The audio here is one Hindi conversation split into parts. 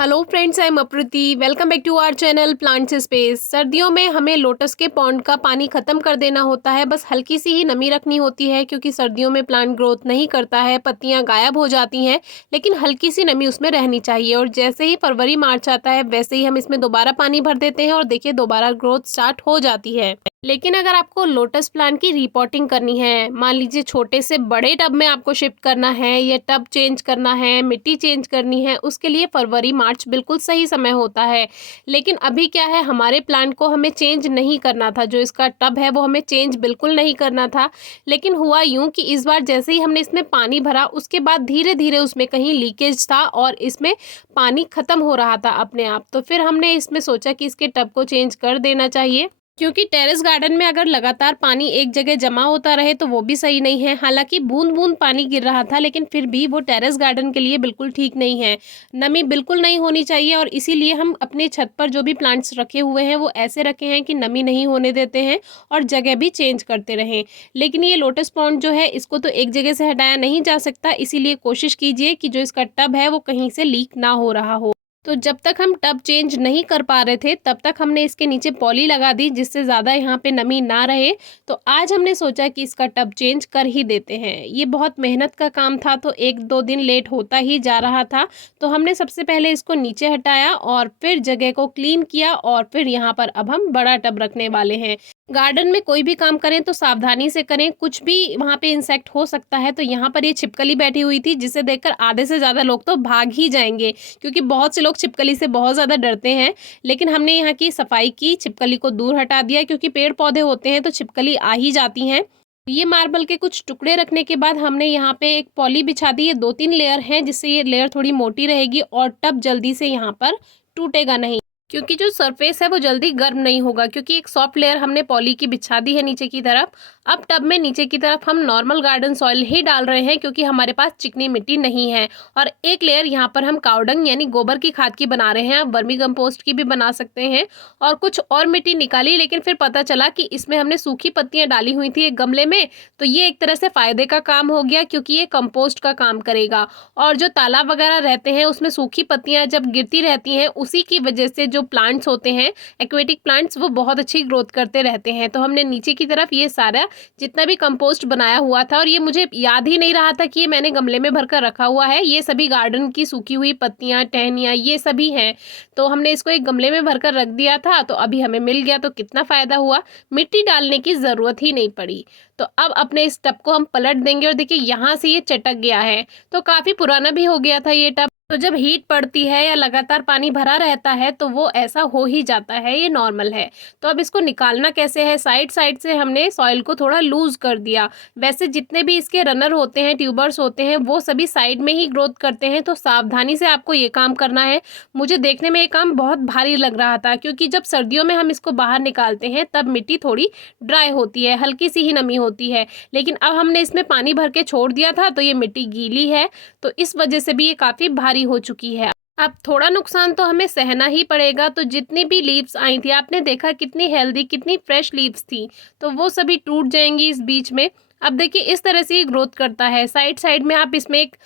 Hello friends, I am Aprati. Welcome back to our channel plants space. सर्दियों में हमें लोटस के पॉन्ड का पानी ख़त्म कर देना होता है। बस हल्की सी ही नमी रखनी होती है क्योंकि सर्दियों में प्लांट ग्रोथ नहीं करता है, पत्तियां गायब हो जाती हैं, लेकिन हल्की सी नमी उसमें रहनी चाहिए। और जैसे ही फरवरी मार्च आता है वैसे ही हम इसमें दोबारा पानी भर देते हैं और देखिए दोबारा ग्रोथ स्टार्ट हो जाती है। लेकिन अगर आपको लोटस प्लांट की रिपोर्टिंग करनी है, मान लीजिए छोटे से बड़े टब में आपको शिफ्ट करना है या टब चेंज करना है, मिट्टी चेंज करनी है, उसके लिए फरवरी मार्च बिल्कुल सही समय होता है। लेकिन अभी क्या है, हमारे प्लांट को हमें चेंज नहीं करना था, जो इसका टब है वो हमें चेंज बिल्कुल नहीं करना था। लेकिन हुआ यूं कि इस बार जैसे ही हमने इसमें पानी भरा उसके बाद धीरे धीरे उसमें कहीं लीकेज था और इसमें पानी ख़त्म हो रहा था अपने आप। तो फिर हमने इसमें सोचा कि इसके टब को चेंज कर देना चाहिए, क्योंकि टेरेस गार्डन में अगर लगातार पानी एक जगह जमा होता रहे तो वो भी सही नहीं है। हालांकि बूंद बूंद पानी गिर रहा था, लेकिन फिर भी वो टेरेस गार्डन के लिए बिल्कुल ठीक नहीं है। नमी बिल्कुल नहीं होनी चाहिए और इसीलिए हम अपने छत पर जो भी प्लांट्स रखे हुए हैं वो ऐसे रखे हैं कि नमी नहीं होने देते हैं और जगह भी चेंज करते रहें। लेकिन ये लोटस पॉन्ड जो है इसको तो एक जगह से हटाया नहीं जा सकता, इसीलिए कोशिश कीजिए कि जो इसका टब है वो कहीं से लीक ना हो रहा हो। तो जब तक हम टब चेंज नहीं कर पा रहे थे तब तक हमने इसके नीचे पॉली लगा दी, जिससे ज़्यादा यहाँ पे नमी ना रहे। तो आज हमने सोचा कि इसका टब चेंज कर ही देते हैं। ये बहुत मेहनत का काम था, तो एक दो दिन लेट होता ही जा रहा था। तो हमने सबसे पहले इसको नीचे हटाया और फिर जगह को क्लीन किया और फिर यहाँ पर अब हम बड़ा टब रखने वाले हैं। गार्डन में कोई भी काम करें तो सावधानी से करें, कुछ भी वहाँ पे इंसेक्ट हो सकता है। तो यहाँ पर ये छिपकली बैठी हुई थी, जिसे देखकर आधे से ज़्यादा लोग तो भाग ही जाएंगे, क्योंकि बहुत से लोग छिपकली से बहुत ज़्यादा डरते हैं। लेकिन हमने यहाँ की सफाई की, छिपकली को दूर हटा दिया, क्योंकि पेड़ पौधे होते हैं तो छिपकली आ ही जाती हैं। ये मार्बल के कुछ टुकड़े रखने के बाद हमने यहाँ पे एक पॉली बिछा दी। ये 2-3 लेयर हैं, जिससे ये लेयर थोड़ी मोटी रहेगी और टब जल्दी से यहाँ पर टूटेगा नहीं, क्योंकि जो सरफेस है वो जल्दी गर्म नहीं होगा, क्योंकि एक सॉफ्ट लेयर हमने पॉली की बिछा दी है नीचे की तरफ। अब टब में नीचे की तरफ हम नॉर्मल गार्डन सॉइल ही डाल रहे हैं, क्योंकि हमारे पास चिकनी मिट्टी नहीं है। और एक लेयर यहाँ पर हम कावडंग यानी गोबर की खाद की बना रहे हैं। आप वर्मी कंपोस्ट की भी बना सकते हैं। और कुछ और मिट्टी निकाली, लेकिन फिर पता चला कि इसमें हमने सूखी पत्तियां डाली हुई थी एक गमले में, तो ये एक तरह से फायदे का काम हो गया, क्योंकि ये कंपोस्ट का काम करेगा। और जो तालाब वगैरह रहते हैं उसमें सूखी पत्तियां जब गिरती रहती हैं, उसी की वजह से जो प्लांट्स होते हैं एक्वेटिक प्लांट्स, वो बहुत अच्छी ग्रोथ करते रहते हैं। तो हमने नीचे की तरफ ये सारा जितना भी कंपोस्ट बनाया हुआ था, और ये मुझे याद ही नहीं रहा था कि ये मैंने गमले में भरकर रखा हुआ है, ये सभी गार्डन की सूखी हुई पत्तियां, टहनियाँ, ये सभी हैं। तो हमने इसको एक गमले में भरकर रख दिया था, तो अभी हमें मिल गया, तो कितना फ़ायदा हुआ, मिट्टी डालने की ज़रूरत ही नहीं पड़ी। तो अब अपने इस टब को हम पलट देंगे और देखिए यहाँ से ये चटक गया है, तो काफ़ी पुराना भी हो गया था ये टब। तो जब हीट पड़ती है या लगातार पानी भरा रहता है तो वो ऐसा हो ही जाता है, ये नॉर्मल है। तो अब इसको निकालना कैसे है, साइड साइड से हमने सॉइल को थोड़ा लूज कर दिया। वैसे जितने भी इसके रनर होते हैं, ट्यूबर्स होते हैं, वो सभी साइड में ही ग्रोथ करते हैं, तो सावधानी से आपको ये काम करना है। मुझे देखने में ये काम बहुत भारी लग रहा था, क्योंकि जब सर्दियों में हम इसको बाहर निकालते हैं तब मिट्टी थोड़ी ड्राई होती है, हल्की सी ही नमी होती है। लेकिन अब हमने इसमें पानी भर के छोड़ दिया था तो ये मिट्टी गीली है, तो इस वजह से भी ये काफ़ी भारी हो चुकी है। अब थोड़ा नुकसान तो हमें सहना ही पड़ेगा। तो जितनी भी लीव्स आई थी, आपने देखा कितनी हेल्दी, कितनी फ्रेश लीव्स थी, तो वो सभी टूट जाएंगी इस बीच में। अब देखिए इस तरह से ये ग्रोथ करता है। साइड साइड में आप इसमें एक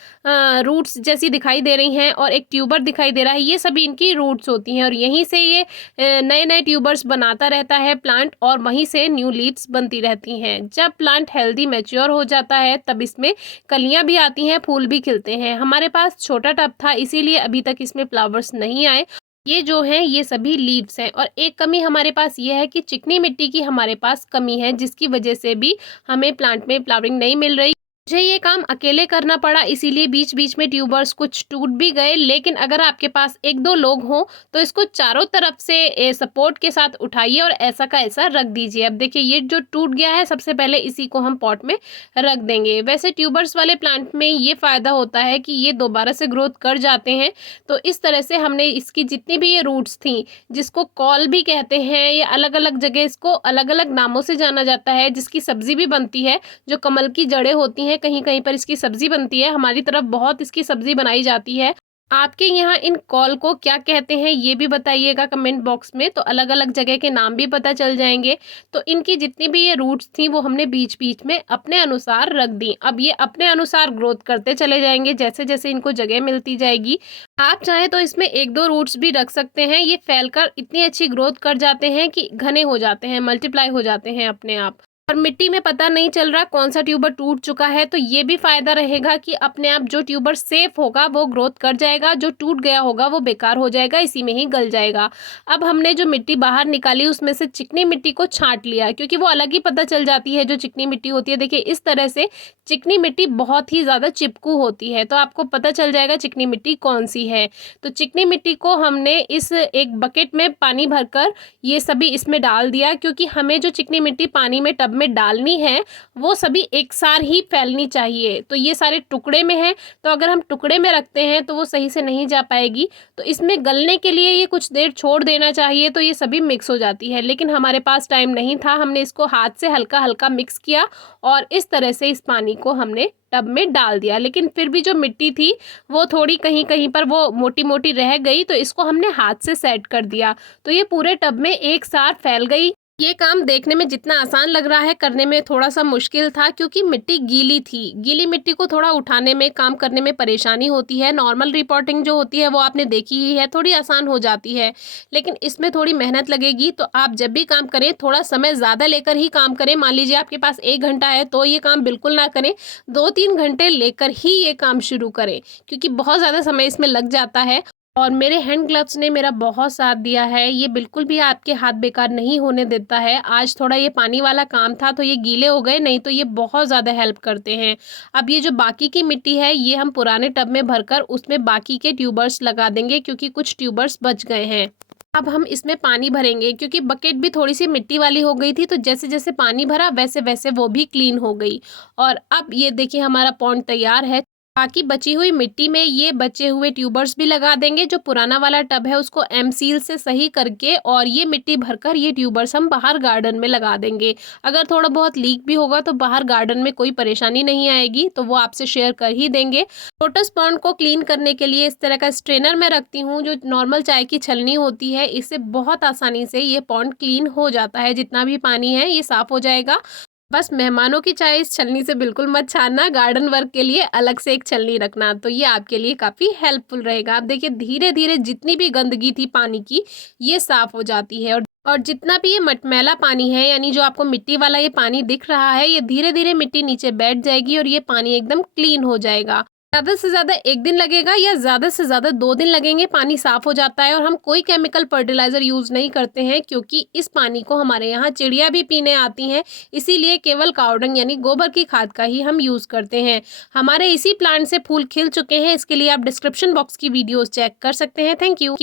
रूट्स जैसी दिखाई दे रही हैं और एक ट्यूबर दिखाई दे रहा है, ये सभी इनकी रूट्स होती हैं और यहीं से ये नए नए ट्यूबर्स बनाता रहता है प्लांट, और वहीं से न्यू लीव्स बनती रहती हैं। जब प्लांट हेल्दी मैच्योर हो जाता है तब इसमें कलियां भी आती हैं, फूल भी खिलते हैं। हमारे पास छोटा टब था, इसीलिए अभी तक इसमें फ्लावर्स नहीं आए। ये जो हैं ये सभी लीव्स हैं। और एक कमी हमारे पास ये है कि चिकनी मिट्टी की हमारे पास कमी है, जिसकी वजह से भी हमें प्लांट में फ्लावरिंग नहीं मिल रही। मुझे ये काम अकेले करना पड़ा, इसीलिए बीच बीच में ट्यूबर्स कुछ टूट भी गए। लेकिन अगर आपके पास एक दो लोग हों तो इसको चारों तरफ से सपोर्ट के साथ उठाइए और ऐसा का ऐसा रख दीजिए। अब देखिए ये जो टूट गया है, सबसे पहले इसी को हम पॉट में रख देंगे। वैसे ट्यूबर्स वाले प्लांट में ये फ़ायदा होता है कि ये दोबारा से ग्रोथ कर जाते हैं। तो इस तरह से हमने इसकी जितनी भी ये रूट्स थी, जिसको कॉल भी कहते हैं, या अलग अलग जगह इसको अलग अलग नामों से जाना जाता है, जिसकी सब्जी भी बनती है, जो कमल की जड़ें होती हैं, कहीं कहीं पर इसकी सब्जी बनती है। हमारी तरफ बहुत इसकी सब्जी बनाई जाती है। आपके यहाँ इन कॉल को क्या कहते हैं ये भी बताइएगा कमेंट बॉक्स में, तो अलग अलग जगह के नाम भी पता चल जाएंगे। तो इनकी जितनी भी ये रूट्स थी वो हमने बीच बीच में अपने अनुसार रख दी। अब ये अपने अनुसार ग्रोथ करते चले जाएंगे जैसे जैसे इनको जगह मिलती जाएगी। आप चाहें तो इसमें एक दो रूट्स भी रख सकते हैं। ये फैलकर इतनी अच्छी ग्रोथ कर जाते हैं कि घने हो जाते हैं, मल्टीप्लाई हो जाते हैं अपने आप। और मिट्टी में पता नहीं चल रहा कौन सा ट्यूबर टूट चुका है, तो ये भी फायदा रहेगा कि अपने आप जो ट्यूबर सेफ होगा वो ग्रोथ कर जाएगा, जो टूट गया होगा वो बेकार हो जाएगा, इसी में ही गल जाएगा। अब हमने जो मिट्टी बाहर निकाली उसमें से चिकनी मिट्टी को छांट लिया, क्योंकि वो अलग ही पता चल जाती है जो चिकनी मिट्टी होती है। देखिए इस तरह से चिकनी मिट्टी बहुत ही ज़्यादा चिपकू होती है, तो आपको पता चल जाएगा चिकनी मिट्टी कौन सी है। तो चिकनी मिट्टी को हमने इस एक बकेट में पानी भरकर ये सभी इसमें डाल दिया, क्योंकि हमें जो चिकनी मिट्टी पानी में टब में डालनी है वो सभी एक साथ ही फैलनी चाहिए। तो ये सारे टुकड़े में है, तो अगर हम टुकड़े में रखते हैं तो वो सही से नहीं जा पाएगी। तो इसमें गलने के लिए ये कुछ देर छोड़ देना चाहिए, तो ये सभी मिक्स हो जाती है। लेकिन हमारे पास टाइम नहीं था, हमने इसको हाथ से हल्का हल्का मिक्स किया और इस तरह से इस पानी को हमने टब में डाल दिया। लेकिन फिर भी जो मिट्टी थी वो थोड़ी कहीं कहीं पर वो मोटी मोटी रह गई, तो इसको हमने हाथ से सेट कर दिया। तो ये पूरे टब में एक साथ फैल गई। ये काम देखने में जितना आसान लग रहा है, करने में थोड़ा सा मुश्किल था, क्योंकि मिट्टी गीली थी। गीली मिट्टी को थोड़ा उठाने में, काम करने में परेशानी होती है। नॉर्मल रिपोर्टिंग जो होती है वो आपने देखी ही है, थोड़ी आसान हो जाती है, लेकिन इसमें थोड़ी मेहनत लगेगी। तो आप जब भी काम करें थोड़ा समय ज़्यादा लेकर ही काम करें। मान लीजिए आपके पास 1 घंटा है तो ये काम बिल्कुल ना करें, 2-3 घंटे लेकर ही ये काम शुरू करें, क्योंकि बहुत ज़्यादा समय इसमें लग जाता है। और मेरे हैंड ग्लव्स ने मेरा बहुत साथ दिया है, ये बिल्कुल भी आपके हाथ बेकार नहीं होने देता है। आज थोड़ा ये पानी वाला काम था तो ये गीले हो गए, नहीं तो ये बहुत ज़्यादा हेल्प करते हैं। अब ये जो बाकी की मिट्टी है ये हम पुराने टब में भरकर उसमें बाकी के ट्यूबर्स लगा देंगे, क्योंकि कुछ ट्यूबर्स बच गए हैं। अब हम इसमें पानी भरेंगे, क्योंकि बकेट भी थोड़ी सी मिट्टी वाली हो गई थी, तो जैसे जैसे पानी भरा वैसे वैसे वो भी क्लीन हो गई। और अब ये देखिए हमारा पॉन्ड तैयार है। बाकी बची हुई मिट्टी में ये बचे हुए ट्यूबर्स भी लगा देंगे। जो पुराना वाला टब है उसको एम सील से सही करके और ये मिट्टी भरकर ये ट्यूबर्स हम बाहर गार्डन में लगा देंगे। अगर थोड़ा बहुत लीक भी होगा तो बाहर गार्डन में कोई परेशानी नहीं आएगी, तो वो आपसे शेयर कर ही देंगे। लोटस पॉन्ड को क्लीन करने के लिए इस तरह का स्ट्रेनर मैं रखती हूँ, जो नॉर्मल चाय की छलनी होती है। इससे बहुत आसानी से ये पॉन्ड क्लीन हो जाता है, जितना भी पानी है ये साफ़ हो जाएगा। बस मेहमानों की चाय इस छलनी से बिल्कुल मत छानना, गार्डन वर्क के लिए अलग से एक छलनी रखना, तो ये आपके लिए काफ़ी हेल्पफुल रहेगा। आप देखिए धीरे धीरे जितनी भी गंदगी थी पानी की ये साफ़ हो जाती है। और जितना भी ये मटमैला पानी है, यानी जो आपको मिट्टी वाला ये पानी दिख रहा है, ये धीरे धीरे मिट्टी नीचे बैठ जाएगी और ये पानी एकदम क्लीन हो जाएगा। ज़्यादा से ज़्यादा 1 दिन लगेगा या ज़्यादा से ज़्यादा 2 दिन लगेंगे, पानी साफ़ हो जाता है। और हम कोई केमिकल फर्टिलाइज़र यूज़ नहीं करते हैं, क्योंकि इस पानी को हमारे यहाँ चिड़िया भी पीने आती हैं, इसीलिए केवल काऊ डंग यानी गोबर की खाद का ही हम यूज़ करते हैं। हमारे इसी प्लांट से फूल खिल चुके हैं, इसके लिए आप डिस्क्रिप्शन बॉक्स की वीडियोज़ चेक कर सकते हैं। Thank you.